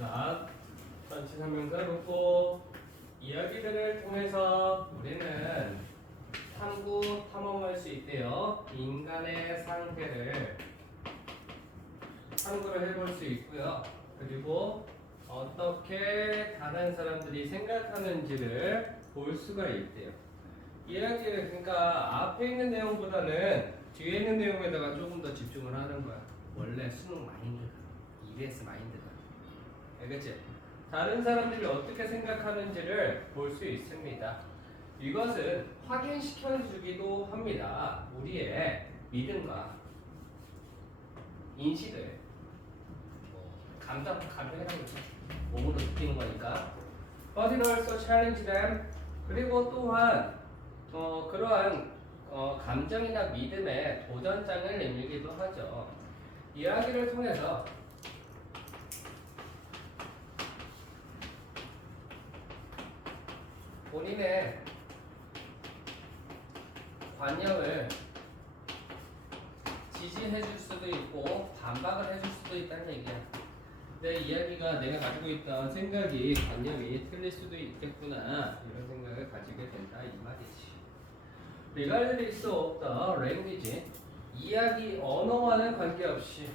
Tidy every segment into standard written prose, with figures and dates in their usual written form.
나 전치 설명서 놓고 이야기들을 통해서 우리는 탐험할 수 있대요. 인간의 상태를 탐구를 해볼 수 있고요. 그리고 어떻게 다른 사람들이 생각하는지를 볼 수가 있대요. 이야기를 그러니까 앞에 있는 내용보다는 뒤에 있는 내용에다가 조금 더 집중을 하는 거야. 원래 수능 마인드가 EBS 마인드가 알겠지? 다른 사람들이 어떻게 생각하는지를 볼 수 있습니다. 이것은 확인시켜주기도 합니다. 우리의 믿음과 인식을 감정이라는 거죠. 몸으로 느끼는 거니까. But it also challenge them. 그리고 또한 그러한 감정이나 믿음의 도전장을 내밀기도 하죠. 이야기를 통해서 본인의 관념을 지지해 줄 수도 있고 반박을 해줄 수도 있다는 얘기야. 내 이야기가 내가 가지고 있던 생각이 관념이 틀릴 수도 있겠구나 이런 생각을 가지게 된다 이 말이지. Regardless of the language, 이야기 언어와는 관계없이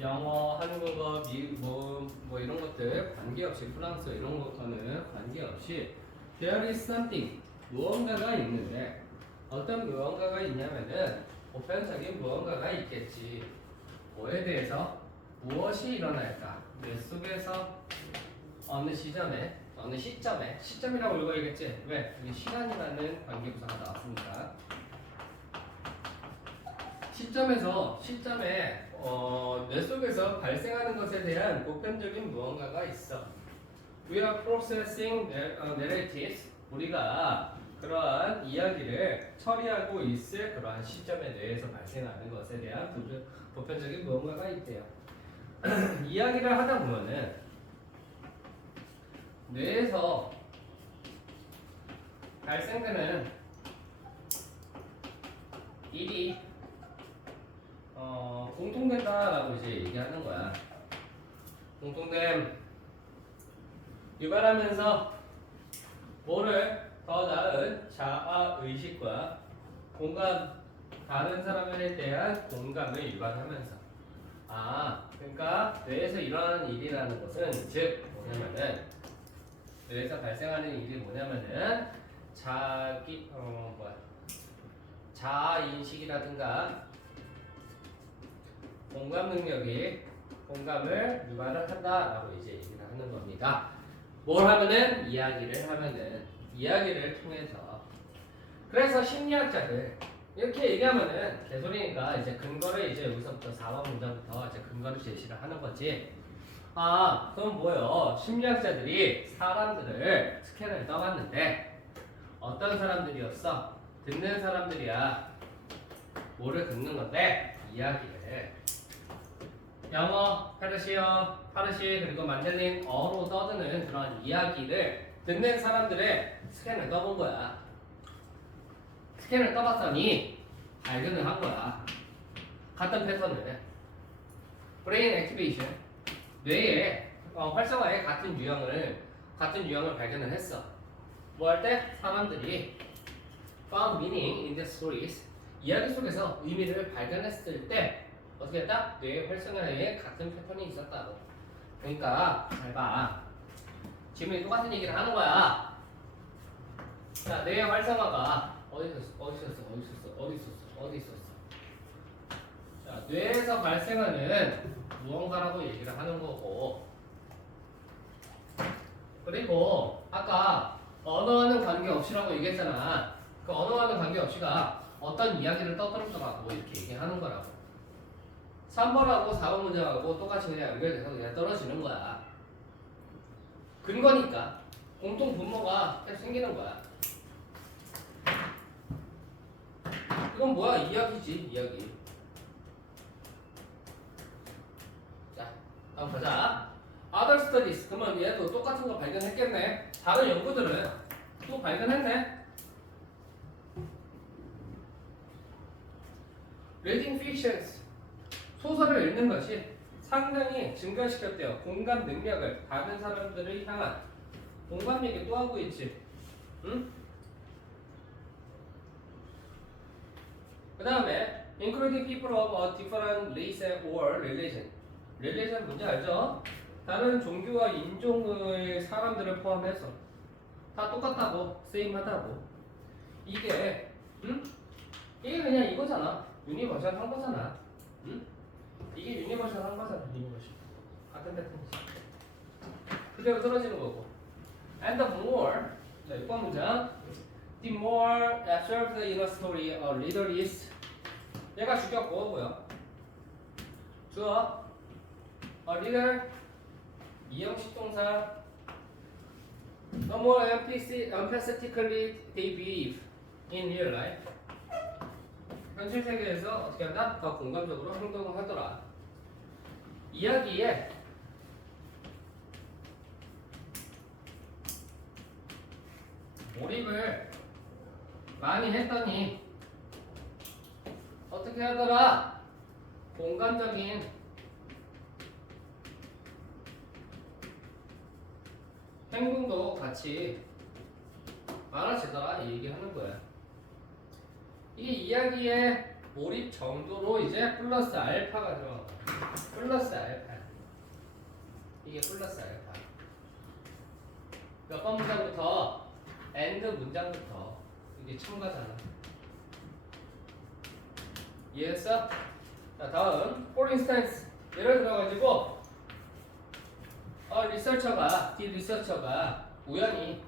영어, 한국어, 뭐 이런 것들 관계없이 프랑스어 이런 것과는 관계없이 there is something 무언가가 있는데 어떤 무언가가 있냐면은 보편적인 무언가가 있겠지. 뭐에 대해서 무엇이 일어날까? 뇌 속에서 어느 시점이라고 읽어야겠지. 왜? 여기 시간이라는 관계부사가 나왔으니까. 시점에 뇌 속에서 발생하는 것에 대한 보편적인 무언가가 있어. We are processing narratives. 우리가 그러한 이야기를 처리하고 있을 그러한 시점에 뇌에서 발생하는 것에 대한 보편적인 무언가가 있대요. 이야기를 하다 보면은 뇌에서 발생되는 일이 공통된다라고 이제 얘기하는 거야. 공통됨 유발하면서 뭐를 더 나은 자아 의식과 공감, 다른 사람에 대한 공감을 유발하면서 그러니까 뇌에서 일어나는 일이라는 것은 즉 뭐냐면은 뇌에서 발생하는 일이 뭐냐면은 자아 인식이라든가 공감 능력이 공감을 유발을 한다라고 이제 얘기를 하는 겁니다. 뭘 하면은 이야기를 통해서. 그래서 심리학자들 이렇게 얘기하면은 개소리니까 이제 근거를 이제 여기서부터 4번 문장부터 이제 근거를 제시를 하는 거지. 그럼 뭐예요? 심리학자들이 사람들을 스캔을 떠봤는데 어떤 사람들이었어? 듣는 사람들이야. 뭐를 듣는 건데? 이야기를. 영어, 파르시 그리고 만델린 어로 떠드는 그런 이야기를 듣는 사람들의 스캔을 떠본 거야. 스캔을 떠봤더니 발견을 한 거야. 같은 패턴을. 브레인 액티베이션, 뇌의 활성화의 같은 유형을 발견을 했어. 뭐 할 때? 사람들이 found meaning in the stories, 이야기 속에서 의미를 발견했을 때 어떻게 했다? 뇌의 활성화에 같은 패턴이 있었다고. 그러니까 잘 봐. 지금 똑같은 얘기를 하는 거야. 자, 뇌의 활성화가 어디 있었어? 자, 뇌에서 발생하는 무언가라고 얘기를 하는 거고. 그리고 아까 언어와는 관계없이라고 얘기했잖아. 그 언어와는 관계없이가 어떤 이야기를 떠들었더라고 이렇게 얘기하는 거라고. 3번하고 4번 문제하고 똑같이 그냥 연결돼서 그냥 떨어지는 거야. 근거니까 공통 분모가 계속 생기는 거야. 이건 뭐야? 이야기지, 이야기. 자, 다음 가자. Other studies. 그러면 얘도 똑같은 거 발견했겠네. 다른 연구들은 또 발견했네. reading fictions 소설을 읽는 것이 상당히 증가시켰대요. 공감 능력을 다른 사람들을 향한 공감 얘기 또 하고 있지. 응? 그 다음에 including people of a different race or religion. religion 뭔지 알죠? 다른 종교와 인종의 사람들을 포함해서 다 똑같다고, 세임하다고. 이게, 응? 이게 그냥 이거잖아. 유니버셜 한 거잖아. 응? 이게 유니버셜 한 거잖아. 유니버셜. 같은 패턴이지. 그대로 떨어지는 거고. And the more, 자, 6번 문장. The more absurd the inner story a reader is. 얘가 죽였고, 뭐야? 주어. A reader. 이형식 동사. The more empathetically they believe in real life. 현실 세계에서 어떻게 한다? 더 공감적으로 행동을 하더라. 이야기에 몰입을 많이 했더니 어떻게 하더라? 공감적인 행동도 같이 많아지더라 이 얘기하는 거야. 이게 이야기의 몰입 정도로 이제 플러스 알파가 들어가. 플러스 알파. 이게 플러스 알파. 몇 번 문장부터? and 문장부터. 이게 첨가잖아. 이해했어? 자, 다음. for instance. 예를 들어가지고 리서처가 우연히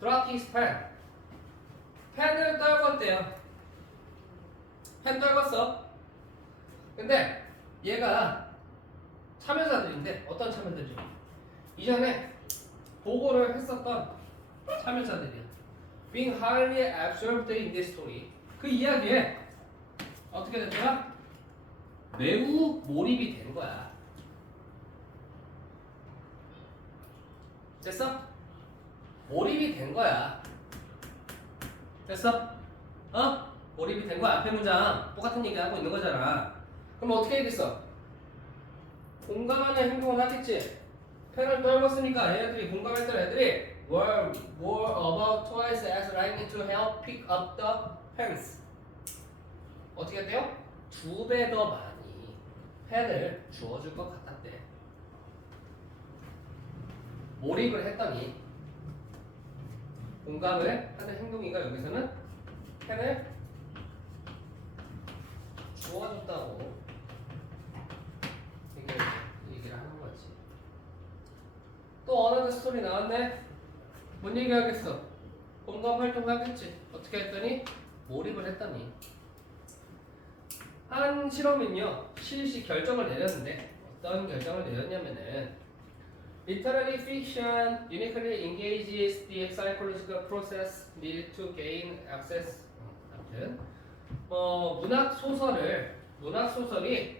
drop his pen. 펜을 떨궜대요. 펜 떨궜어. 근데 얘가 참여자들인데 어떤 참여자들이야? 이전에 보고를 했었던 참여자들이야. Being highly absorbed in this story. 그 이야기에 어떻게 됐더라? 매우 몰입이 된 거야. 됐어? 몰입이 된 거야. 됐어? 몰입이 된 거야. 앞에 문장 똑같은 얘기 하고 있는 거잖아. 그럼 어떻게 해야겠어? 공감하는 행동을 하겠지. 펜을 떨궜으니까 얘네들이 공감할 때 애들이 were more about twice as likely to help pick up the pens. 어떻게 했대요? 2배 더 많이 펜을 주워줄 것 같았대. 몰입을 했더니 공감을 하는 행동이가 여기서는 펜을 주워줬다고 얘기를 하는 거지. 또 어느덧 스토리 나왔네. 뭔 얘기 하겠어? 공감 활동 하겠지. 어떻게 했더니 몰입을 했더니 한 실험은요 실시 결정을 내렸는데 어떤 결정을 내렸냐면은 Literary fiction uniquely engages the psychological process needed to gain access. 아무튼 문학 소설이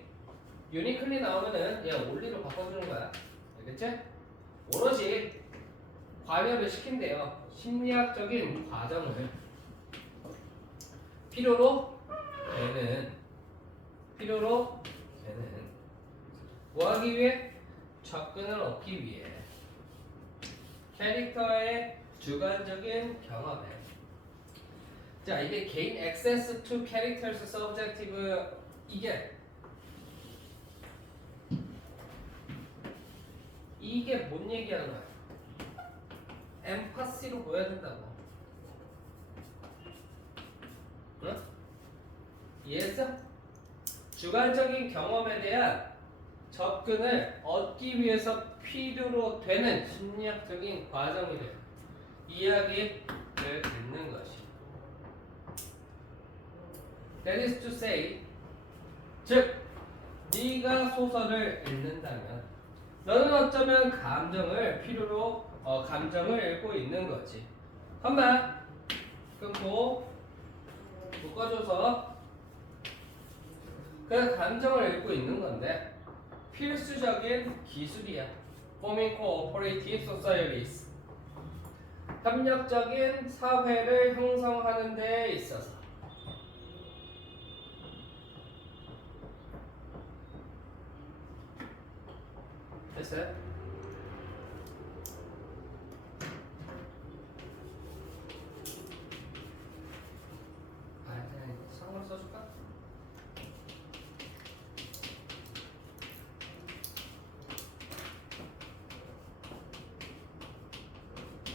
uniquely 나오면은 그냥 원리로 바꿔주는 거야. 알겠지? 오로지 관여를 시킨대요. 심리학적인 과정을 필요로 되는 뭐 하기 위해? 접근을 얻기 위해 캐릭터의 주관적인 경험에. 자, 이게 gain access to characters subjective. 이게 뭔 얘기하는 거야? 엠파시로 보여야 된다고. 응? 이해했어? 주관적인 경험에 대한 접근을 얻기 위해서 필요로 되는 심리학적인 과정이 돼요. 이야기를 듣는 것이. That is to say, 즉 네가 소설을 읽는다면 너는 어쩌면 감정을 필요로 감정을 읽고 있는 거지. 한번 끊고 묶어줘서 그 감정을 읽고 있는 건데 필수적인 기술이야. Forming cooperative societies. 협력적인 사회를 형성하는 데 있어서 됐어요? 그냥 상으로 써줄까?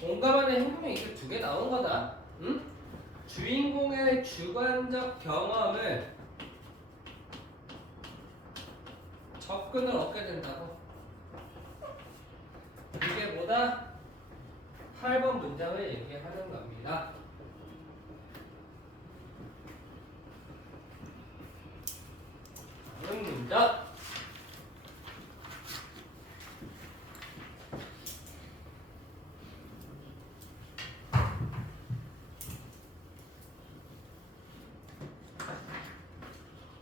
공감하는 행동이 이렇게 두 개 나온 거다. 응? 주인공의 주관적 경험을 접근을 얻게 된다고. 이게 뭐다? 8번 문장을 얘기하는 겁니다. 다음 문장.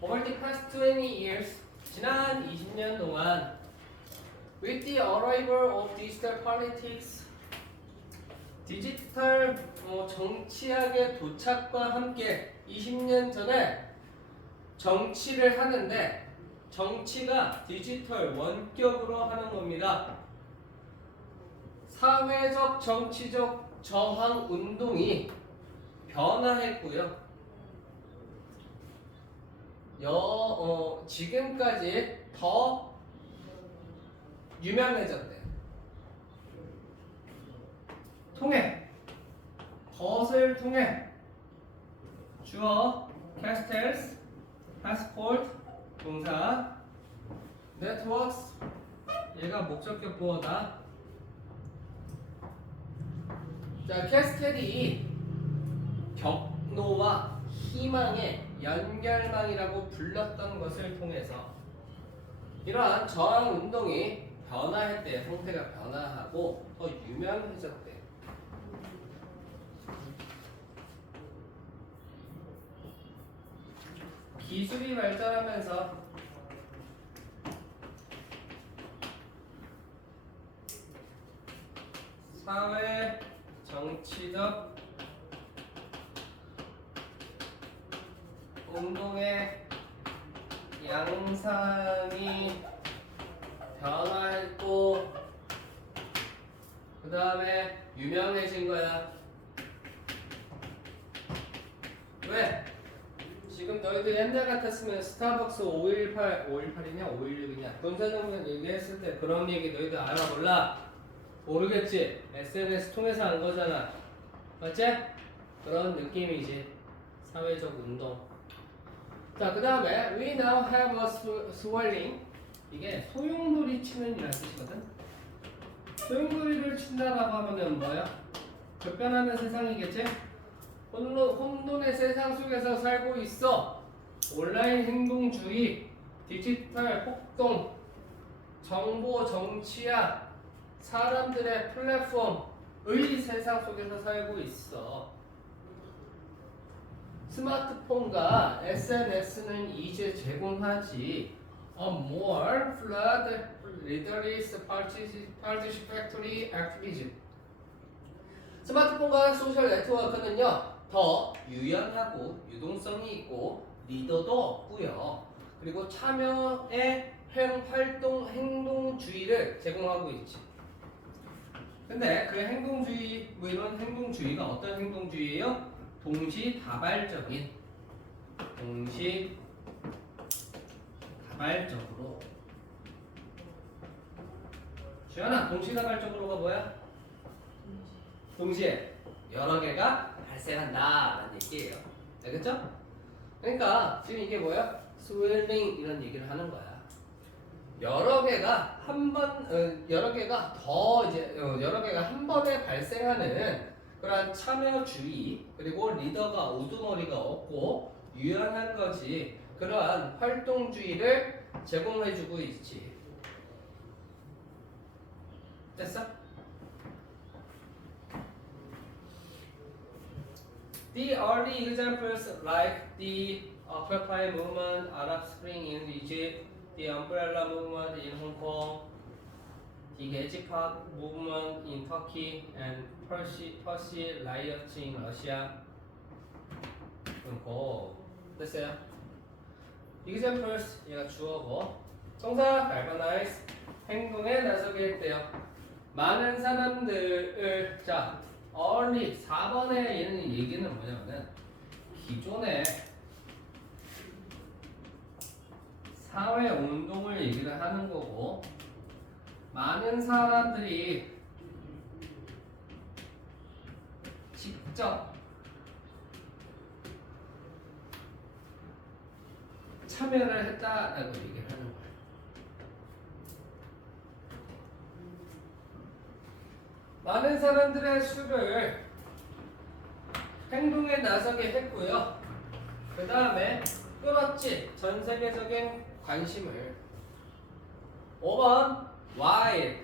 Over the past 20 years, 지난 20년 동안, with the arrival of digital politics, 디지털 정치학의 도착과 함께 20년 전에 정치를 하는데 정치가 디지털 원격으로 하는 겁니다. 사회적 정치적 저항 운동이 변화했고요. 지금까지 더 유명해졌대. 것을 통해 주어 castles, passport 동사 networks 얘가 목적격 보어다. 자, 캐스케디 격노와 희망의 연결망이라고 불렀던 것을 통해서 이러한 저항 운동이 변화했대. 형태가 변화하고 더 유명해졌대. 기술이 발전하면서 사회 정치적 운동의 양상이 변화했고 그 다음에 유명해진 거야. 왜? 지금 너희들 옛날 같았으면 스타벅스 518이냐 516이냐 돈사정면 얘기했을 때 그런 얘기 너희들 알아 몰라? 모르겠지? SNS 통해서 한 거잖아. 맞지? 그런 느낌이지. 사회적 운동. 자, 그 다음에 we now have a swelling. 이게 소용돌이 치는 이라는 뜻이거든. 소용돌이를 친다라고 하면은 뭐야? 급변하는 세상이겠지? 혼돈의 세상 속에서 살고 있어. 온라인 행동주의, 디지털 폭동, 정보 정치야, 사람들의 플랫폼의 세상 속에서 살고 있어. 스마트폰과 SNS는 이제 제공하지 a more flood leaderless participatory activism. 스마트폰과 소셜 네트워크는요 더 유연하고 유동성이 있고 리더도 없고요. 그리고 참여의 활동 행동주의를 제공하고 있지. 근데 그 행동주의 이런 행동주의가 어떤 행동주의예요? 동시다발적으로 주연아, 동시다발적으로가 뭐야? 동시에 여러 개가 발생한다라는 얘기예요. 알겠죠? 그러니까 지금 이게 뭐야? 스웰링 이런 얘기를 하는 거야. 여러 개가 한 번에 발생하는 그런 참여주의 그리고 리더가 우두머리가 없고 유연한 거지. 그러한 활동주의를 제공해주고 있지. 됐어? The early examples like the Occupy movement, Arab Spring in Egypt, the Umbrella movement in Hong Kong, the Gezi Park movement in Turkey, and Pussy riots in Russia. 됐어요? Examples 얘가 주어고 동사 galvanize 행동에 나서게 했대요. 많은 사람들을 자 early 4번에 있는 얘기는 뭐냐면은 기존에 사회 운동을 얘기를 하는 거고 많은 사람들이 직접 참여를 했다라고 얘기를 하는 거예요. 많은 사람들의 수를 행동에 나서게 했고요. 그 다음에 끌었지 전 세계적인 관심을. 5번 Why?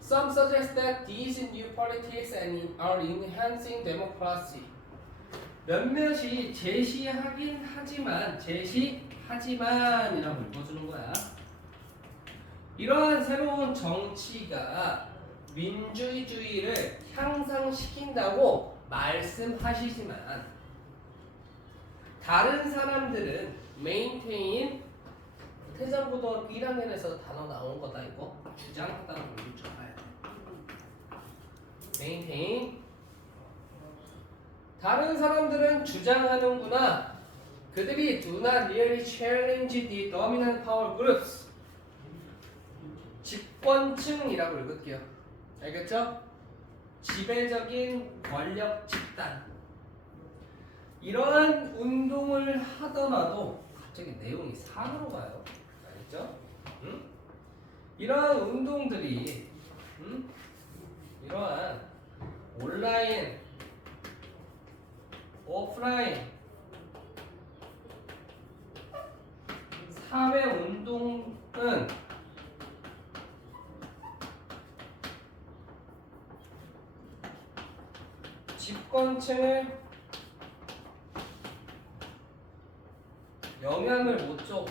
Some suggest that these new politics and are enhancing democracy. 몇몇이 제시하긴 하지만 제시하지만이라고 읽어주는 거야. 이러한 새로운 정치가 민주주의를 향상시킨다고 말씀하시지만 다른 사람들은 maintain 태산고등학교 1학년에서 단어 나온 거다 이거 주장하다는 걸 알아야 돼. maintain 다른 사람들은 주장하는구나. 그들이 do not really challenge the dominant power groups. 집권층이라고 읽을게요. 알겠죠? 지배적인 권력 집단. 이러한 운동을 하더라도 갑자기 내용이 산으로 가요. 알겠죠? 응? 이러한 운동들이 이러한 온라인, 오프라인 사회 운동은 집권층을 영향을 못 줘.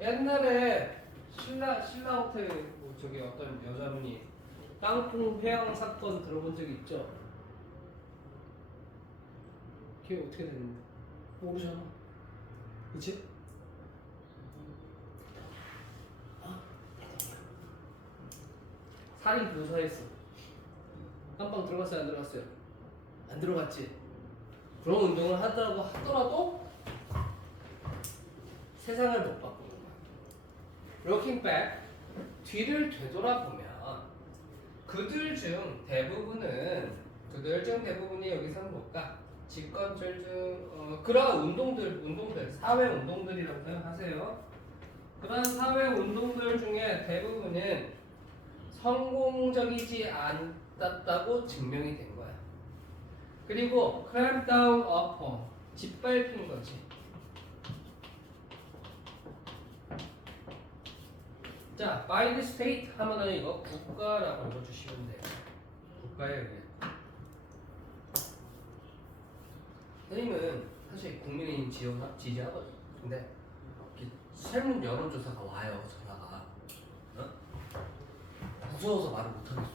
옛날에 신라 호텔 뭐 저기 어떤 여자분이 땅콩 회항 사건 들어본 적 있죠? 그게 어떻게 됐는데? 모르잖아. 그치? 살인 교사했어. 깜빵 들어갔어요? 안 들어갔어요? 안 들어갔지? 그런 운동을 하더라도 세상을 못 바꾸는 거야. Looking back, 뒤를 되돌아보면 그들 중 대부분이 여기서는 뭘까? 집권들 중 그러한 운동들 사회 운동들이라고 생각하세요. 그러한 사회 운동들 중에 대부분은 성공적이지 않았다고 증명이 된 거야. 그리고 clamp down upon 짓밟힌 거지. 자, by the state 하면은 이거 국가라고 읽어주시면 돼요. 국가에 의해. 선생님은 사실 국민의힘 지지하거든. 근데 설문 여론조사가 와요, 전화가. 어? 무서워서 말을 못하겠어.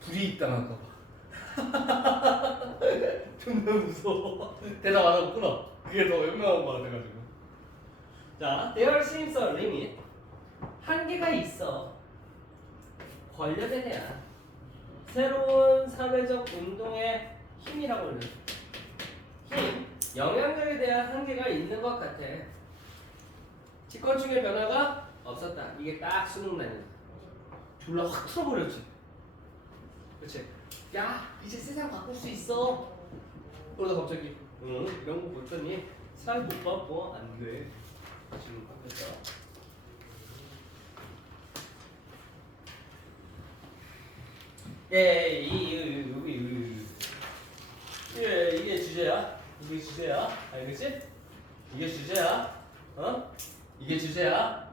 불이익당할까봐. 존나 무서워. 대답 안 하고 끊어. 그게 더 현명한 거 같아가지고. 자, there seems a limit. 한계가 있어. 권력에 대한 새로운 사회적 운동의 힘이라고 해요. 힘, 영향력에 대한 한계가 있는 것 같아. 집권층의 변화가 없었다. 이게 딱 수능난이야. 졸라 확 틀어버렸지. 그렇지? 야, 이제 세상 바꿀 수 있어. 그러다 갑자기 이런 거 봤더니 잘 못 바꿔. 안 돼. 지금 바뀌었다. 이게 주제야. 이게 주제야. 알겠지? 이게 주제야. 어? 이게 주제야.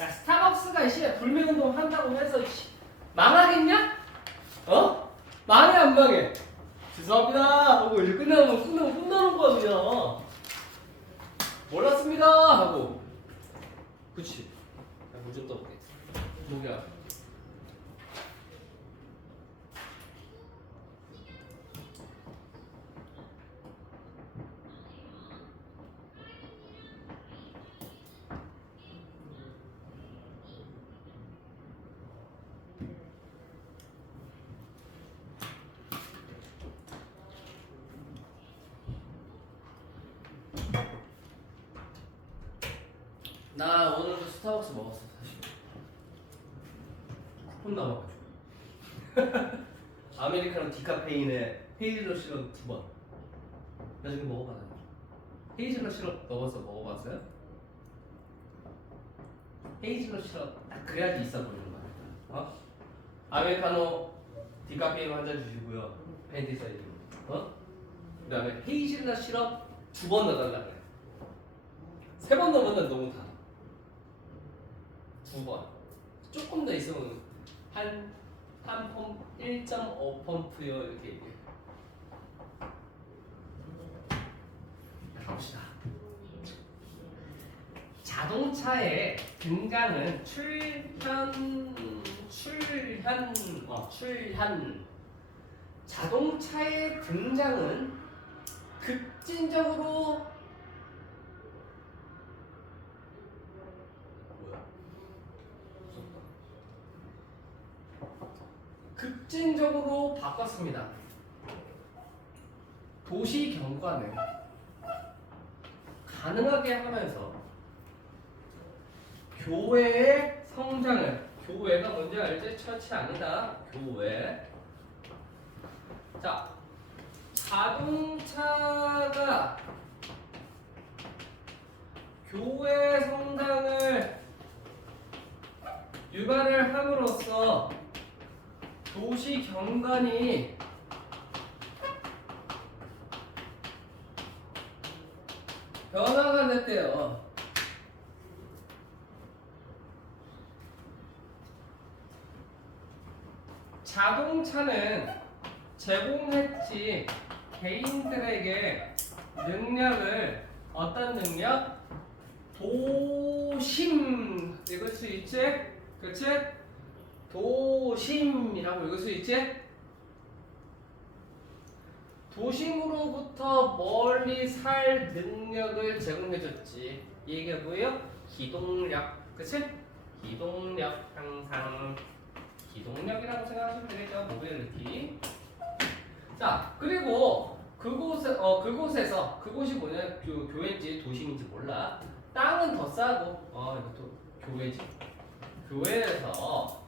야, 스타벅스가 불매운동 한다고 해서 망하겠냐? 어? 망해 안 망해? 죄송합니다 하고 일 끝나면 끝나는 거야 그냥. 몰랐습니다 하고. 그치? 물 좀 떠볼게. 목이야. 나 오늘도 스타벅스 먹었어 사실. 쿠폰 남아가지고. 아메리카노 디카페인에 헤이즐넛 시럽 2번. 나중에 먹어봤는데. 헤이즐넛 시럽 넣어서 먹어봤어요? 헤이즐넛 시럽 딱 그래야지 있어 보이는 거야. 어? 아메리카노 디카페인 한 잔 주시고요. 팬티 사이즈. 어? 그다음에 헤이즐넛 시럽 2번 넣어달라 그래. 3번 넣으면 너무 다. 2번. 조금 더 있으면 한 1.5펌프요 이렇게 얘기해. 가봅시다. 자동차의 등장은 출현. 자동차의 등장은 급진적으로 급진적으로 바꿨습니다. 도시 경관을 가능하게 하면서 교회의 성장을, 교회가 뭔지 알지? 처치 아니다. 교회. 자, 자동차가 교회 성장을 유발을 함으로써 도시 경관이 변화가 됐대요. 자동차는 제공했지 개인들에게 능력을, 어떤 능력? 도심 읽을 수 있지? 그치? 도심이라고 읽을 수 있지? 도심으로부터 멀리 살 능력을 제공해줬지. 이 얘기가 뭐예요? 기동력. 그치? 기동력 향상. 기동력이라고 생각하시면 되겠죠. 모빌리티. 자, 그리고 그곳에서, 그곳이 뭐냐? 교회인지 도심인지 몰라. 땅은 더 싸고, 이것도 교회지. 교회에서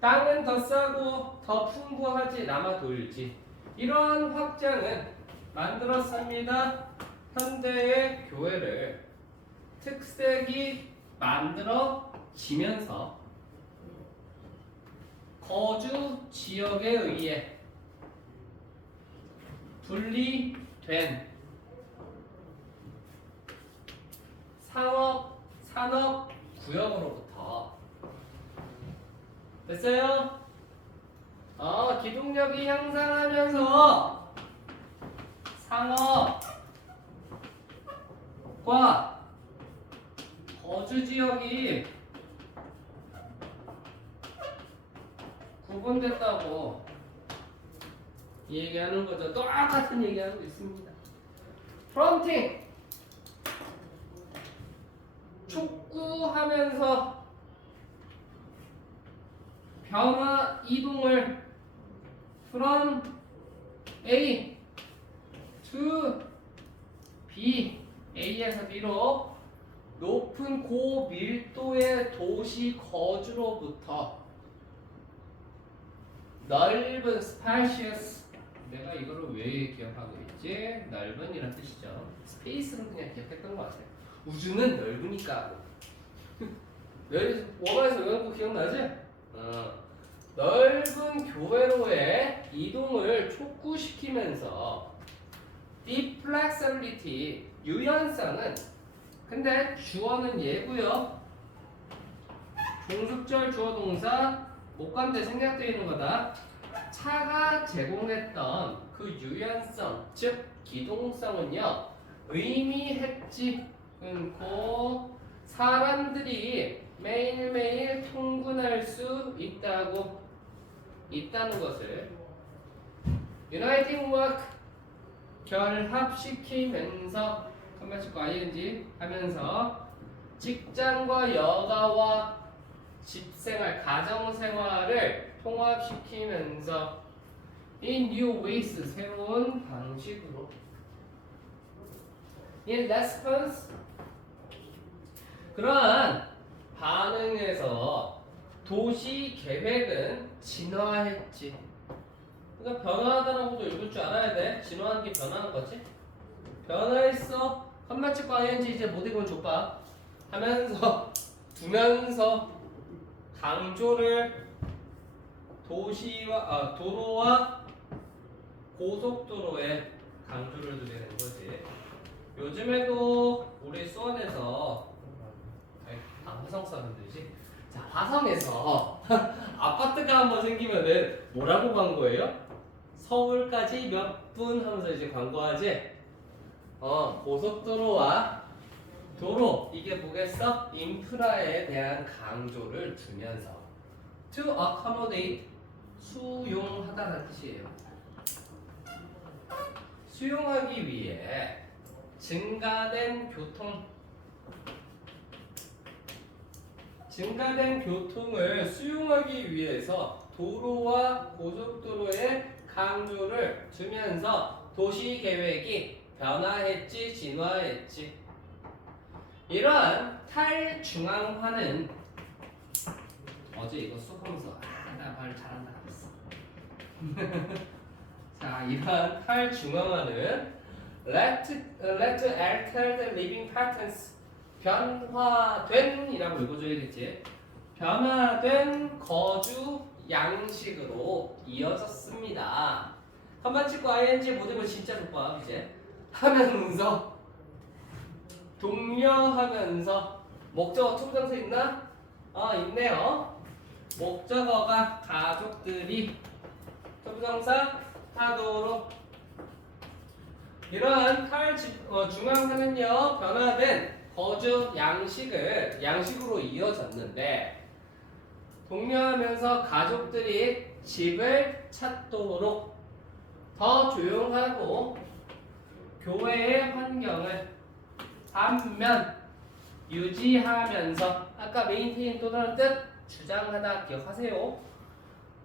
땅은 더 싸고 더 풍부하지, 남아도일지. 이러한 확장은 만들었습니다. 현대의 교회를 특색이 만들어지면서 거주 지역에 의해 분리된 산업 구역으로부터 됐어요? 기동력이 향상하면서 상업과 거주 지역이 구분됐다고 얘기하는 거죠. 똑같은 얘기하고 있습니다. 프롬팅 촉구하면서 변화 이동을 from A to B, A에서 B로 높은 고밀도의 도시 거주로부터 넓은 spacious, 내가 이거를 왜 기억하고 있지? 넓은이란 뜻이죠. 스페이스는 그냥 기억했던 것 같아요. 우주는 넓으니까. 워가에서 외운 거 기억나지? 넓은 교회로의 이동을 촉구시키면서 deflexibility, 유연성은, 근데 주어는 얘고요. 종속절 주어 동사 목관대 생략되어 있는 거다. 차가 제공했던 그 유연성, 즉 기동성은요, 의미했지 않고 사람들이 매일매일 통근할 수 있다는 것을 Uniting Work, 결합시키면서 컨벤츠과 ing 하면서 직장과 여가와 집생활, 가정생활을 통합시키면서 in new ways, 새로운 방식으로 in response 그러한 반응에서 도시 계획은 진화했지. 그러니까 변화하다라고도 읽을 줄 알아야 돼. 진화하는 게 변화한 거지. 변화했어. 칸마치과 ing 이제 못 읽으면 족봐. 하면서 두면서 강조를 도로와 고속도로에 강조를 두게 된 거지. 요즘에도 우리 수원에서 화성 사람들이지. 자, 화성에서 아파트가 한번 생기면은 뭐라고 광고해요? 서울까지 몇 분 하면서 이제 광고하지. 고속도로와 도로 이게 뭐겠어? 인프라에 대한 강조를 두면서 to accommodate 수용하다라는 뜻이에요. 수용하기 위해 증가된 교통을 수용하기 위해서 도로와 고속도로에 강조를 두면서 도시 계획이 변화했지, 진화했지. 이러한 탈중앙화는 어제 이거 수업하면서 나 말 잘한다 그랬어. 자, 이러한 탈중앙화는 let altered living patterns 변화된 이라고 읽어줘야겠지. 변화된 거주 양식으로 이어졌습니다. 한반칙과 ing 모든 걸 진짜 족봐 이제 하면서 독려하면서 목적어 투부정사 있나? 있네요. 목적어가 가족들이 투부정사 하도록 이러한 중앙화는요 변화된 거주 양식으로 이어졌는데 독려하면서 가족들이 집을 찾도록 더 조용하고 교회의 환경을 반면 유지하면서 아까 메인테인 또는 뜻 주장하다 기억하세요.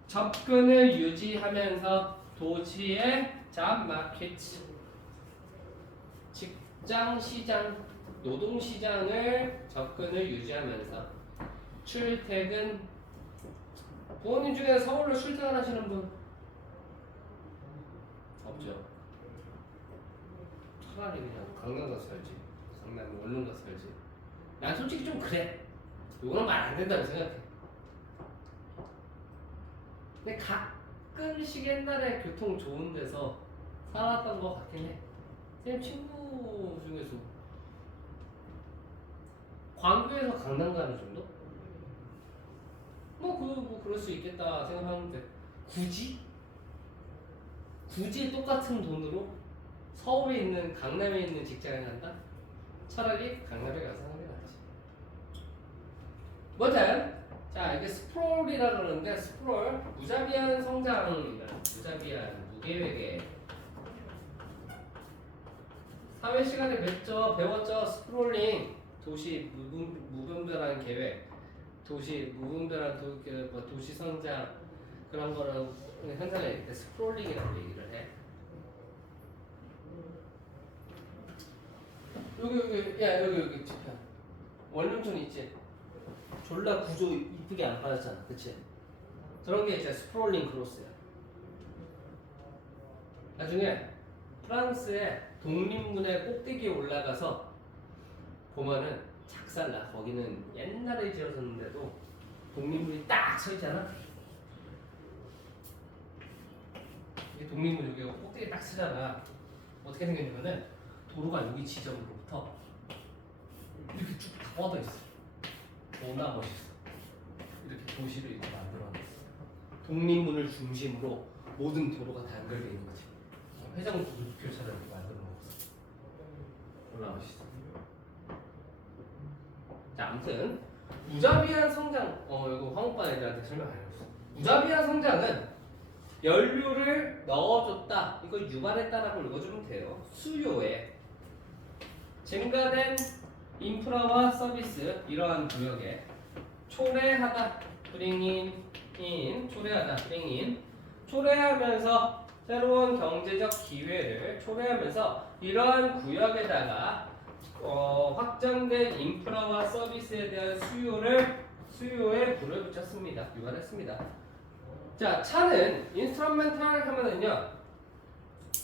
접근을 유지하면서 도시의 잡마켓 직장 시장 노동 시장을 접근을 유지하면서 출퇴근 부모님 중에 서울로 출퇴근하시는 분 없죠. 차라리 그냥 강남 가서 살지. 강남 원룸 가서 살지. 난 솔직히 좀 그래. 이거는 말 안 된다고 생각해. 근데 가끔씩 옛날에 교통 좋은 데서 살았던 것 같긴 해. 제 친구 중에서 광주에서 강남 가는 정도? 뭐 그럴 수 있겠다 생각하는데 굳이 똑같은 돈으로 서울에 있는 강남에 있는 직장에 간다? 차라리 강남에 가서 하는 게 낫지. 뭐든 자 이게 스프롤이라 그러는데 스프롤 무자비한 성장이다. 무자비한 무계획의 사회 시간에 배웠죠. 스프롤링 도시 무분별한 계획 도시 무분별한 도시 성장 그런 거를 현상일 때 스프롤링이라고 얘기를 해. 여기 집현 원룸촌 있지? 졸라 구조 이쁘게 안 빠졌잖아, 그치? 저런 게 이제 스프롤링 크로스야. 나중에 프랑스의 독립문의 꼭대기에 올라가서 보면은 작살나. 거기는 옛날에 지어졌는데도 독립문이 딱 서 있잖아. 이 독립문 여기가 꼭대기에 딱 서잖아. 어떻게 생겼냐면은 도로가 여기 지점으로부터 이렇게 쭉 다 뻗어 있어. 너무나 멋있어. 이렇게 도시를 이렇게 만들어놨어. 독립문을 중심으로 모든 도로가 다 연결되어 있는 거지. 회전 교차를 이렇게 만들어 놓았어. 너무나 멋있어. 자, 아무튼 무자비한 성장. 이거 황옥반 애들한테 설명 안 해줬어. 무자비한 성장은 연료를 넣어줬다. 이거 유발했다라고 읽어주면 돼요. 수요에 증가된 인프라와 서비스 이러한 구역에 초래하다 bring in 초래하다 bring in 초래하면서 새로운 경제적 기회를 초래하면서 이러한 구역에다가 확장된 인프라와 서비스에 대한 수요에 불을 붙였습니다. 유발했습니다. 자, 차는 인스트루멘탈 하면은요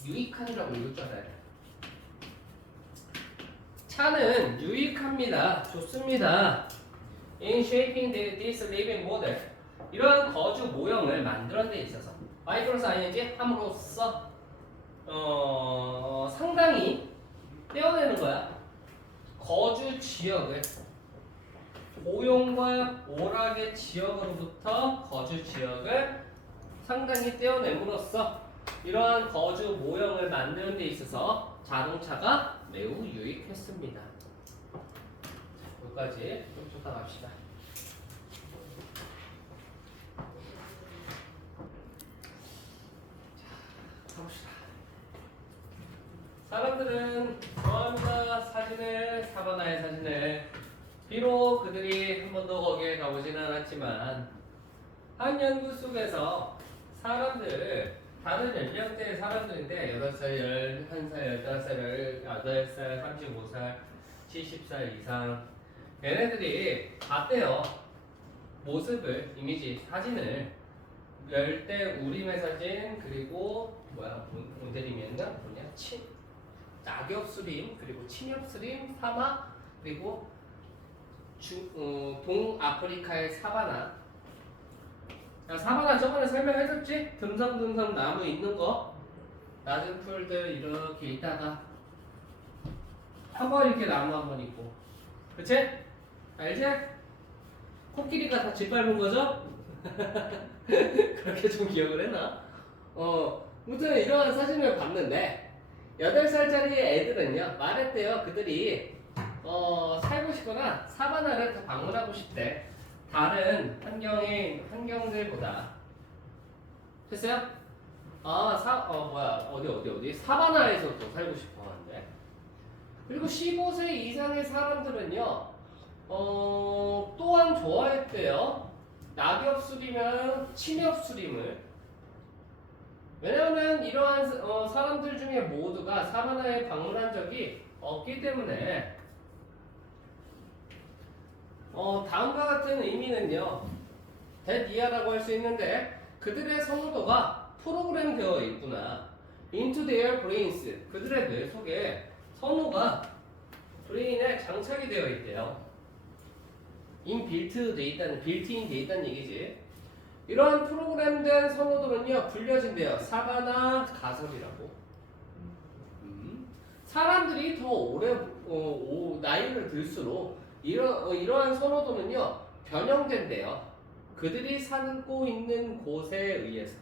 유익한이라고 읽을 줄 알아야 돼. 차는 유익합니다. 좋습니다. In shaping this living model, 이러한 거주 모형을 만드는 데 있어서 I 플러스 ing 함으로써 상당히 떼어내는 거야. 거주 지역을 고용과 오락의 지역으로부터 거주 지역을 상당히 떼어냄으로써 이러한 거주 모형을 만드는 데 있어서 자동차가 매우 유익했습니다. 자, 여기까지 좀 쫓아 갑시다. 자, 가봅시다. 사람들은 좋아합니다. 사바나의 사진을. 비록 그들이 한 번도 거기에 가보지는 않았지만 한 연구 속에서 사람들, 다른 연령대의 사람들인데 8살, 11살, 15살, 8살, 35살, 70살 이상 얘네들이 봤대요. 모습을, 이미지, 사진을 열대 우림의 사진, 그리고 몬테리미였나? 낙엽 수림, 그리고 침엽 수림, 사막, 그리고 동아프리카의 사바나. 사바나 저번에 설명해줬지? 듬성듬성 나무 있는 거, 낮은 풀들 이렇게 있다가 한번 이렇게 나무 한 번 있고, 그치? 알지? 코끼리가 다 짓밟은 거죠? 그렇게 좀 기억을 했나? 무튼 이러한 사진을 봤는데 8살짜리 애들은요 말했대요. 그들이 살고 싶거나 사바나를 더 방문하고 싶대. 다른 환경들보다. 됐어요? 어디 사바나에서도 살고 싶어 하는데. 그리고 15세 이상의 사람들은요 또한 좋아했대요. 낙엽 수리면 침엽 수림을. 왜냐하면 이러한 사람들 중에 모두가 사바나에 방문한 적이 없기 때문에. 다음과 같은 의미는요 대이하라고 할 수 있는데, 그들의 선호도가 프로그램 되어 있구나. Into their brains, 그들의 뇌 속에 선호가 브레인에 장착이 되어 있대요. 인빌트 돼 있다는, 빌트인 돼 있다는 얘기지. 이러한 프로그램된 선호도는요 불려진대요. 사바나 가설이라고. 사람들이 더 오래 나이를 들수록 이러한 선호도는요 변형된대요. 그들이 살고 있는 곳에 의해서.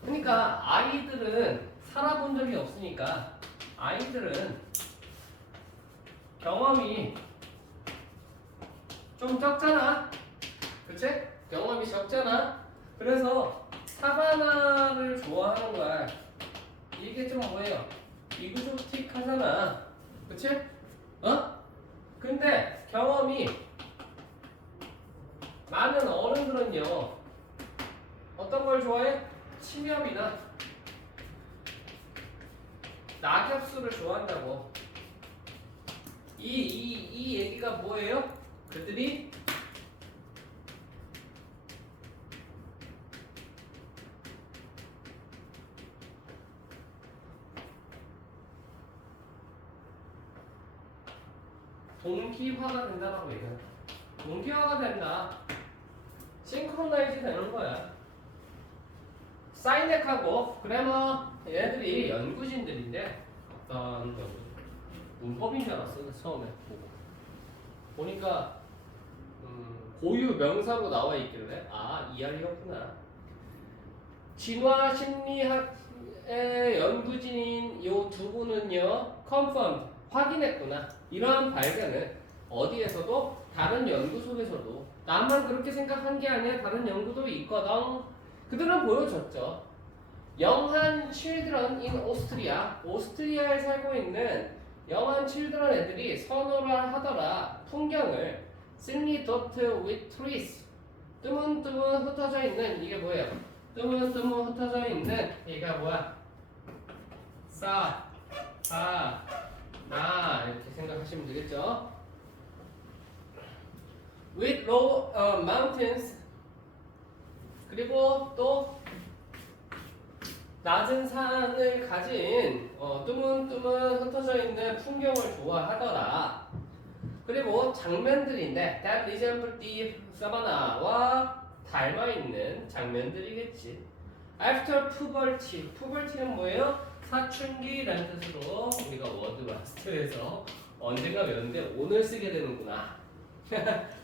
그러니까 아이들은 살아본 적이 없으니까 아이들은 경험이 좀 적잖아. 그치? 경험이 적잖아. 그래서 사바나를 좋아하는 거야. 이게 좀 뭐예요? 이그조틱하잖아. 그치? 근데 경험이 많은 어른들은요 어떤 걸 좋아해? 침엽이나 낙엽수를 좋아한다고. 이 얘기가 뭐예요? 그들이 동기화가 된다라고 얘기해요. 동기화가 된다. 싱크로나이즈 되는 거야. 사이넥하고 그래머 얘네들이 연구진들인데 어떤 연구진? 문법인 줄 알았어 처음에 보니까 고유 명사로 나와 있길래 이할이었구나. 진화 심리학의 연구진인 요 두 분은요 confirmed, 확인했구나. 이러한 발견은 어디에서도, 다른 연구 속에서도, 나만 그렇게 생각한 게 아니야. 다른 연구도 있거든. 그들은 보여줬죠. 영한 children in 오스트리아, 오스트리아에 살고 있는 영한 children 애들이 선호를 하더라. 풍경을 thinly dotted with trees, 뜨문뜨문 흩어져 있는, 이게 뭐예요? 뜨문뜨문 흩어져 있는, 얘가 뭐야? 나 하시면 되겠죠. With low mountains 그리고 또 낮은 산을 가진 뜨문뜨문 흩어져 있는 풍경을 좋아하더라. 그리고 장면들인데 that resemble the savanna와 닮아 있는 장면들이겠지. After puberty, puberty는 뭐예요? 사춘기라는 뜻으로 우리가 워드마스터에서 언젠가 배웠는데 오늘 쓰게 되는구나.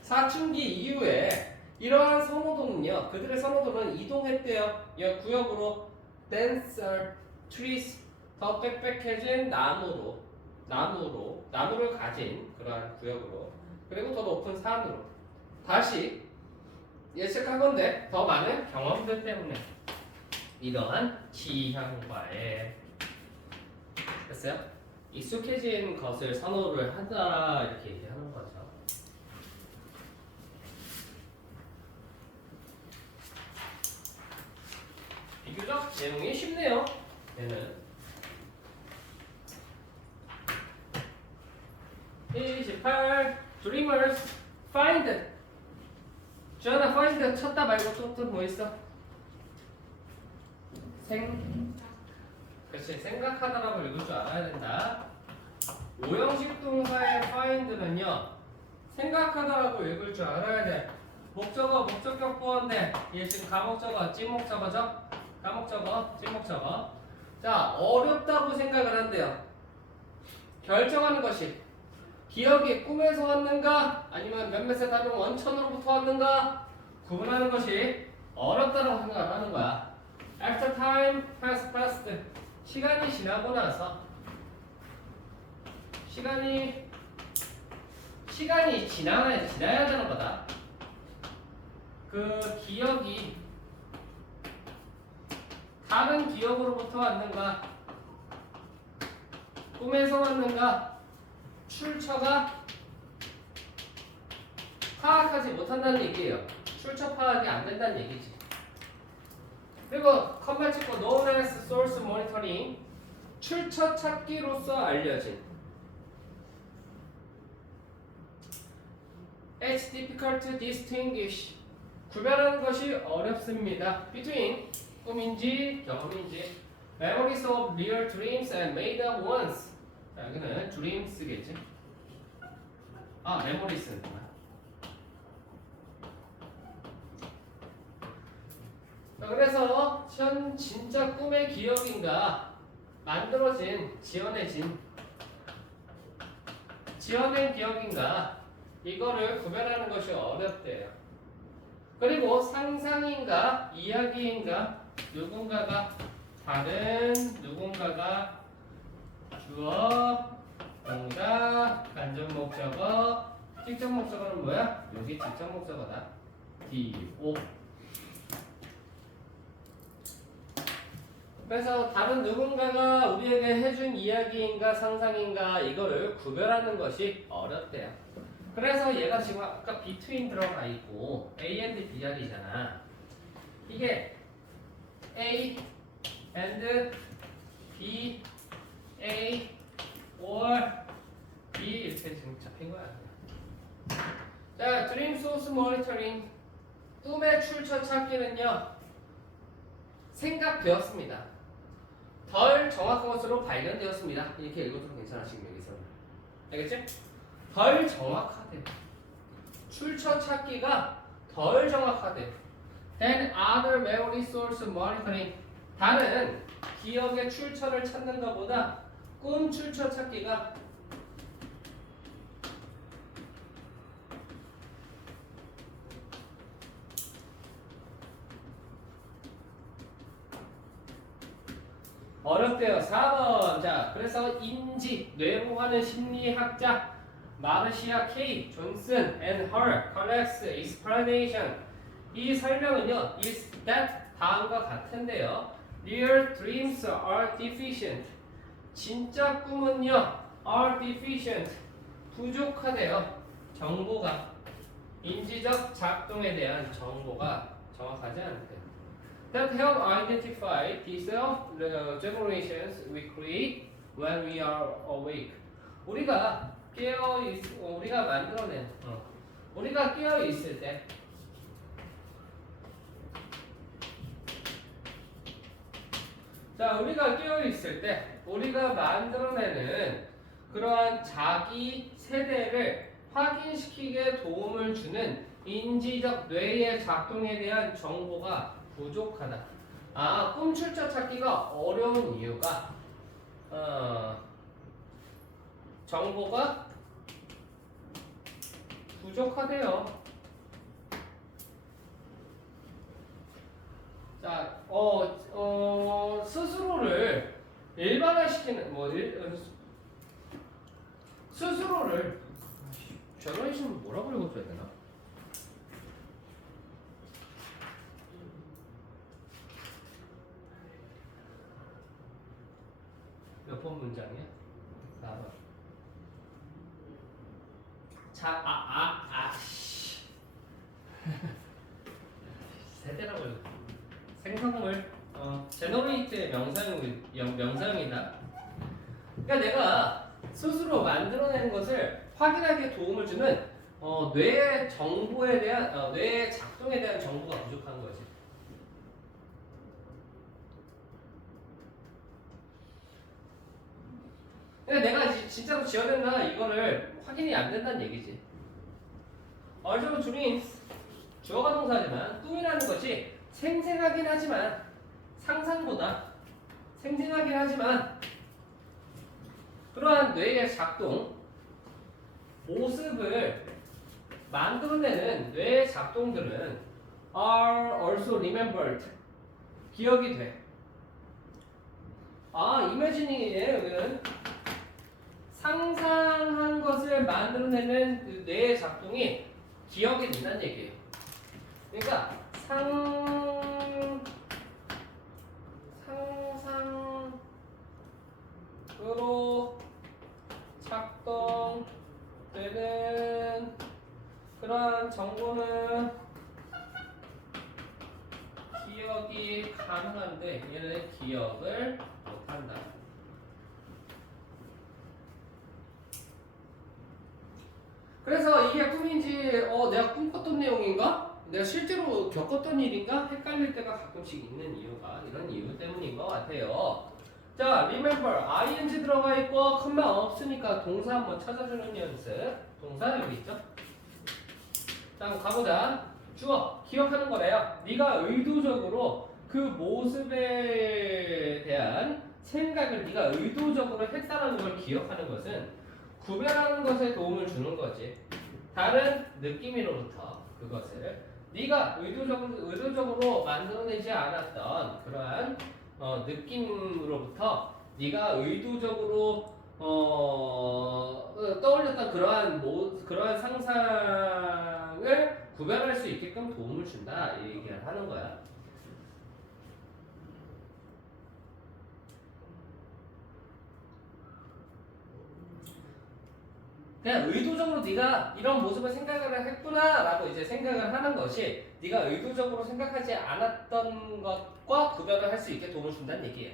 사춘기 이후에 이러한 선호도는요, 그들의 선호도는 이동했대요. 구역으로 denser trees, 더 빽빽해진 나무를 가진 그러한 구역으로, 그리고 더 높은 산으로. 다시 예측하건대 더 많은 경험들 때문에 이러한 지향과에 됐어요? 익숙해진 것을 선호를 하더라 이렇게 얘기하는 거죠. 비교적 내용이 쉽네요. 얘는 28 Dreamers find 주연아 find 찾다 말고 또 뭐 있어? 그렇지, 생각하다라고 읽을 줄 알아야 된다. 오형식 동사의 find는요 생각하다라고 읽을 줄 알아야 돼. 목적어, 목적격 보어인데 얘 지금 가목적어, 찐목적어죠? 가목적어, 찐목적어. 자, 어렵다고 생각을 한대요. 결정하는 것이 기억이 꿈에서 왔는가 아니면 몇몇의 다른 원천으로부터 왔는가 구분하는 것이 어렵다고 생각을 하는 거야. After time has passed, 시간이 지나고 나서 시간이 지나야 되는 거다. 그 기억이 다른 기억으로부터 왔는가 꿈에서 왔는가 출처가 파악하지 못한다는 얘기예요. 출처 파악이 안 된다는 얘기지. 그리고 컴마 찍고 known as source monitoring, 출처 찾기로서 알려진. It's difficult to distinguish, 구별하는 것이 어렵습니다. Between, 꿈인지 경험인지. Memories of real dreams and made up ones. 자, 여기는 dreams겠지. memories는 자, 그래서 진짜 꿈의 기억인가 만들어진, 지어낸 기억인가 이거를 구별하는 것이 어렵대요. 그리고 상상인가 이야기인가 다른 누군가가 주어, 동사, 간접 목적어, 직접 목적어는 뭐야? 여기 직접 목적어다. D-O. 그래서 다른 누군가가 우리에게 해준 이야기인가 상상인가 이거를 구별하는 것이 어렵대요. 그래서 얘가 지금 아까 between 들어가 있고 A and B 자리잖아. 이게 A and B, A or B 이렇게 지금 잡힌 거야. 자, Dream Source Monitoring, 꿈의 출처 찾기는요 생각되었습니다. 덜 정확한 것으로 발견되었습니다. 이렇게 읽어도 괜찮아. 지금 여기서는 알겠지? 덜 정확하대. 출처 찾기가 덜 정확하대. Than other memory source monitoring, 다른 기억의 출처를 찾는 것보다 꿈 출처 찾기가 어렵대요. 4번. 자, 그래서 인지, 뇌보하는 심리학자 마르시아 K. 존슨 and her collects explanation. 이 설명은요, is that 다음과 같은데요. Real dreams are deficient. 진짜 꿈은요, are deficient. 부족하대요. 정보가. 인지적 작동에 대한 정보가 정확하지 않대요. That help identify the self-generations we create when we are awake. 우리가 우리가 만들어낸 우리가 깨어 있을 때 자, 우리가 깨어 있을 때 우리가 만들어내는 그러한 자기 세대를 확인시키게 도움을 주는 인지적 뇌의 작동에 대한 정보가 부족하다. 아, 꿈출처 찾기가 어려운 이유가 정보가 부족하대요. 자, 스스로를 일반화시키는 스스로를 저런 식으로 뭐라고 읽어줘야 되나? 몇 번 문장이야? 4번. 세대라고 읽어. 생성물 제너레이트의 명사형이다. 그러니까 내가 스스로 만들어내는 것을 확인하기에 도움을 주는 뇌의 정보에 대한 뇌의 작동에 대한 정보가 부족한 거지. 근데 내가 진짜로 지어냈나 이거를 확인이 안 된다는 얘기지. 얼저는 줄인 주어가 동사지만 꿈이라는 것이 생생하긴 하지만 상상보다 생생하긴 하지만 그러한 뇌의 작동 모습을 만들어내는 뇌의 작동들은 are also remembered 기억이 돼. imagining이에요. 여기는 상상한 것을 만들어내는 그 뇌의 작동이 기억이 된다는 얘기예요. 그러니까 상상으로 작동되는 그러한 정보는 기억이 가능한데 얘는 기억을 못한다. 그래서 이게 꿈인지 내가 꿈꿨던 내용인가? 내가 실제로 겪었던 일인가? 헷갈릴 때가 가끔씩 있는 이유가 이런 이유 때문인 것 같아요. 자, remember ing 들어가 있고 컴마 없으니까 동사 한번 찾아주는 연습. 동사 여기 있죠? 자, 한번 가보자. 주어 기억하는 거래요. 네가 의도적으로 그 모습에 대한 생각을 네가 의도적으로 했다는 걸 기억하는 것은 구별하는 것에 도움을 주는 거지. 다른 느낌으로부터 그것을 네가 의도적으로 만들어내지 않았던 그러한 느낌으로부터 네가 의도적으로 떠올렸던 그러한 상상을 구별할 수 있게끔 도움을 준다 이 얘기를 하는 거야. 그냥 의도적으로 네가 이런 모습을 생각을 했구나라고 이제 생각을 하는 것이 네가 의도적으로 생각하지 않았던 것과 구별을 할 수 있게 도움을 준다는 얘기예요.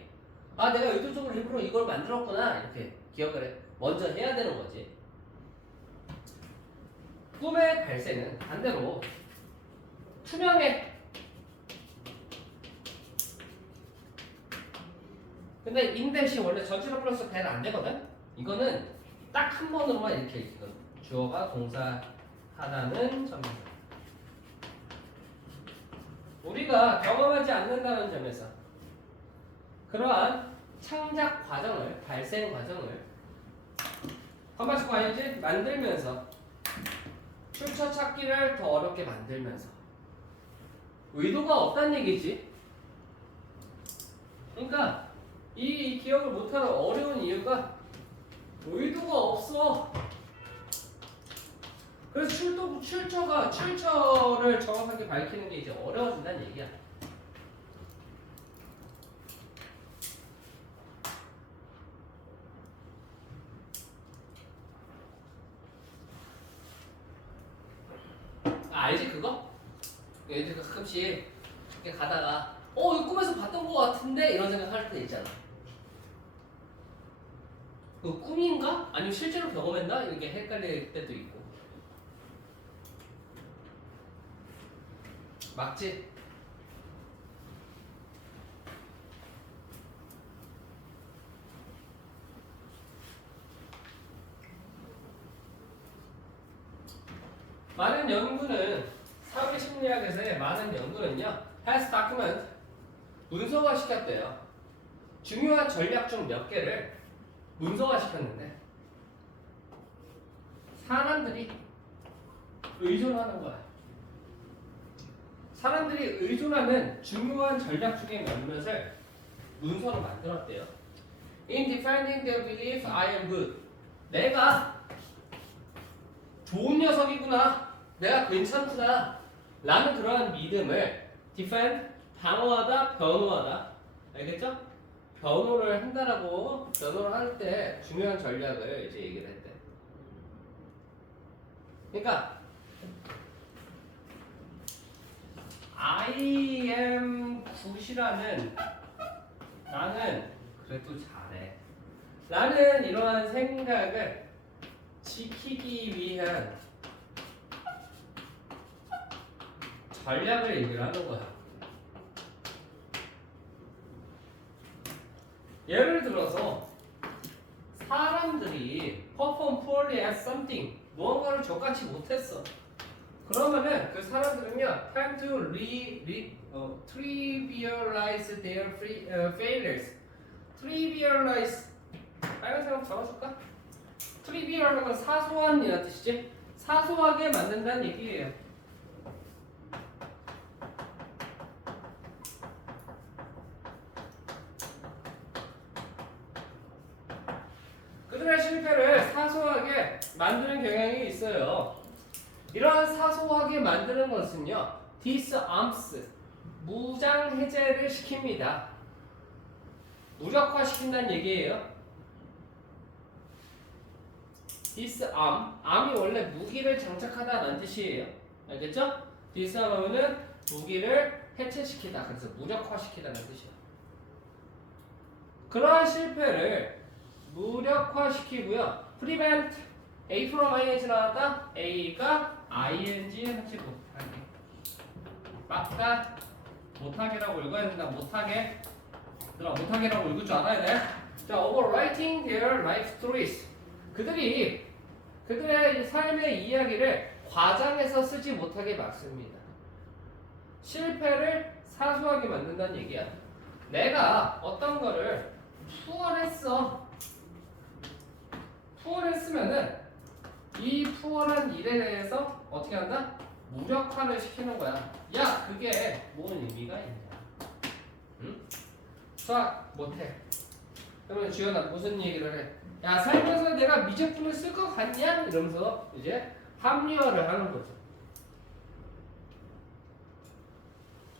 내가 의도적으로 일부러 이걸 만들었구나 이렇게 기억을 먼저 해야 되는 거지. 꿈의 발생은 반대로 투명해. 근데 인댓이 원래 전치사 플러스 배는 안 되거든. 이거는 딱 한 번으로만 이렇게 지금 주어가 동사 하나는 점에서 우리가 경험하지 않는다는 점에서 그러한 창작 과정을 발생 과정을 컴마스 과연지 만들면서 출처 찾기를 더 어렵게 만들면서 의도가 없다는 얘기지. 그러니까 이 기억을 못하는 어려운 이유가 의도가 없어. 그래서 출처를 정확하게 밝히는 게 이제 어려워진다는 얘기야. 알지 그거? 얘들 가끔씩 이렇게 가다가 이거 꿈에서 봤던 것 같은데 이런 생각할 때 있잖아. 그 꿈인가? 아니면 실제로 경험했나? 이게 헷갈릴 때도 있고. 맞지? 많은 연구는 사회 심리학에서의 많은 연구는요 has document 문서화 시켰대요. 중요한 전략 중 몇 개를 문서화 시켰는데 사람들이 의존하는 거야. 사람들이 의존하는 중요한 전략 중에 몇몇을 문서로 만들었대요. In defending their belief, I am good. 내가 좋은 녀석이구나. 내가 괜찮구나. 라는 그러한 믿음을 defend, 방어하다, 변호하다. 알겠죠? 변호를 한다라고 변호를 할 때 중요한 전략을 이제 얘기를 했대. 그러니까 I am good이라는 나는 그래도 잘해. 라는 이러한 생각을 지키기 위한 전략을 얘기를 하는 거야. 예를 들어서 사람들이 perform poorly at something 무언가를 족같이 못했어. 그러면은 그 사람들은요 time to trivialize their failures. trivialize 빨간색 적어줄까? trivial 하면 사소한 이란 뜻이지? 사소하게 만든다는 얘기예요. 그들의 실패를 사소하게 만드는 경향이 있어요. 이러한 사소하게 만드는 것은요 disarms 무장 해제를 시킵니다. 무력화시킨다는 얘기예요. disarm, arm이 원래 무기를 장착하다라는 뜻이에요. 알겠죠? disarm은 무기를 해체시키다. 그래서 무력화시키다는 뜻이에요. 그러한 실패를 무력화시키고요. prevent, A from ing 나왔다. A가 ing 하지 못하게. 막다 못하게라고 읽어야 된다. 못하게. 얘들아 못하게라고 읽을 줄 알아야 돼. 자, overwriting their life stories. 그들의 삶의 이야기를 과장해서 쓰지 못하게 막습니다. 실패를 사소하게 만든다는 얘기야. 내가 어떤 거를 푸어했으면은 이 푸어란 일에 대해서 어떻게 한다? 무력화를 시키는 거야. 야, 그게 뭔 의미가 있냐? 응? 수학 못해. 그러면 주연아 무슨 얘기를 해? 야, 살면서 내가 미적분을 쓸 것 같냐? 이러면서 이제 합리화를 하는 거죠.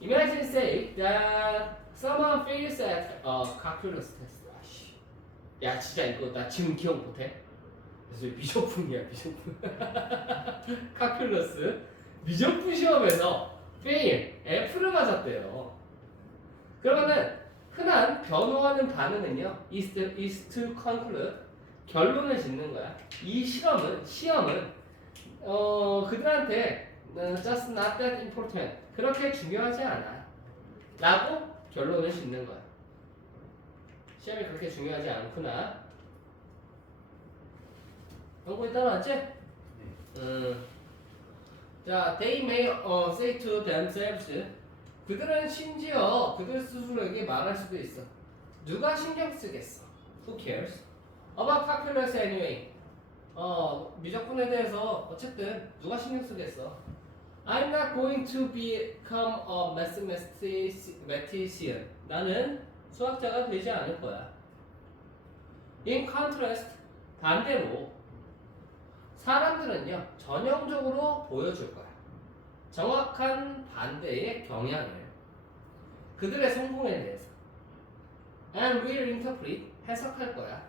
Imagine say that someone fails at a calculus test. 아씨, 야 진짜 이거 나 지금 기억 못해? 그래서 미적분이야 미적분. calculus 미적분 시험에서 fail F를 맞았대요. 그러면은 흔한 변호하는 반응은요 is to conclude 결론을 짓는 거야. 이 시험은 그들한테 just not that important 그렇게 중요하지 않아 라고 결론을 짓는 거야. 시험이 그렇게 중요하지 않구나. 연구에 따라왔지? 자, they may say to themselves 그들은 심지어 그들 스스로에게 말할 수도 있어. 누가 신경 쓰겠어? Who cares? About calculus anyway. 미적분에 대해서 어쨌든 누가 신경 쓰겠어? I'm not going to become a mathematician. 나는 수학자가 되지 않을 거야. In contrast, 반대로 사람들은요 전형적으로 보여줄 거야. 정확한 반대의 경향을 그들의 성공에 대해서 and will interpret 해석할 거야.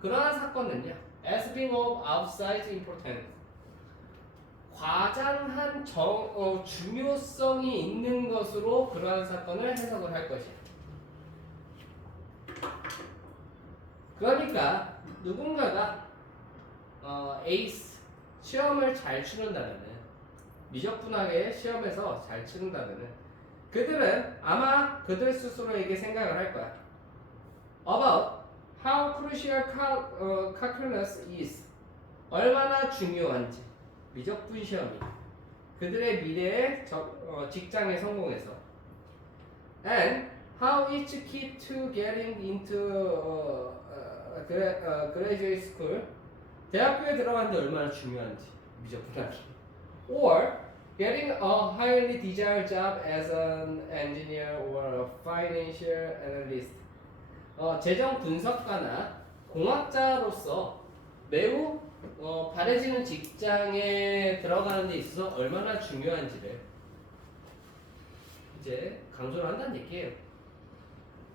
그러한 사건은요 as being of outside importance 과장한 중요성이 있는 것으로 그러한 사건을 해석을 할 것이야. 그러니까 누군가가 에이스 시험을 잘 치른다면은 미적분학의 시험에서 잘 치른다면은 그들은 아마 그들 스스로에게 생각을 할 거야. About how crucial calculus is. 얼마나 중요한지 미적분 시험이 그들의 미래의 직장에 성공해서 and how it's key to getting into graduate school. 대학교에 들어가는데 얼마나 중요한지 미적분학이 or getting a highly desired job as an engineer or a financial analyst. 재정 분석가나 공학자로서 매우 바래지는 직장에 들어가는 데 있어서 얼마나 중요한지를 이제 강조를 한다는 얘기예요.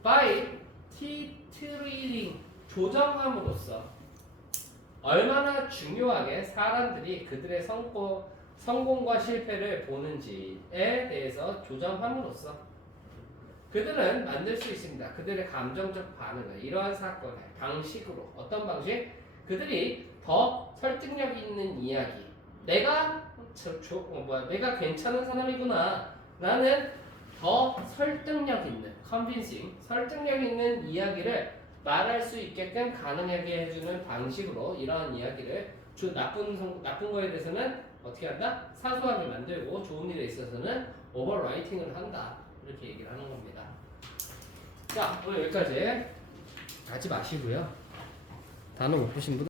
By titling 조정함으로써 얼마나 중요하게 사람들이 그들의 성공과 실패를 보는지에 대해서 조정함으로써 그들은 만들 수 있습니다. 그들의 감정적 반응을 이러한 사건의 방식으로 어떤 방식? 그들이 더 설득력 있는 이야기. 내가 내가 괜찮은 사람이구나 라는 더 설득력 있는 convincing 설득력 있는 이야기를 말할 수 있게끔 가능하게 해주는 방식으로 이러한 이야기를 나쁜 거에 대해서는 어떻게 한다? 사소하게 만들고 좋은 일에 있어서는 오버라이팅을 한다. 이렇게 얘기를 하는 겁니다. 자, 오늘 여기까지 하지 마시고요. 단어 못 보신 분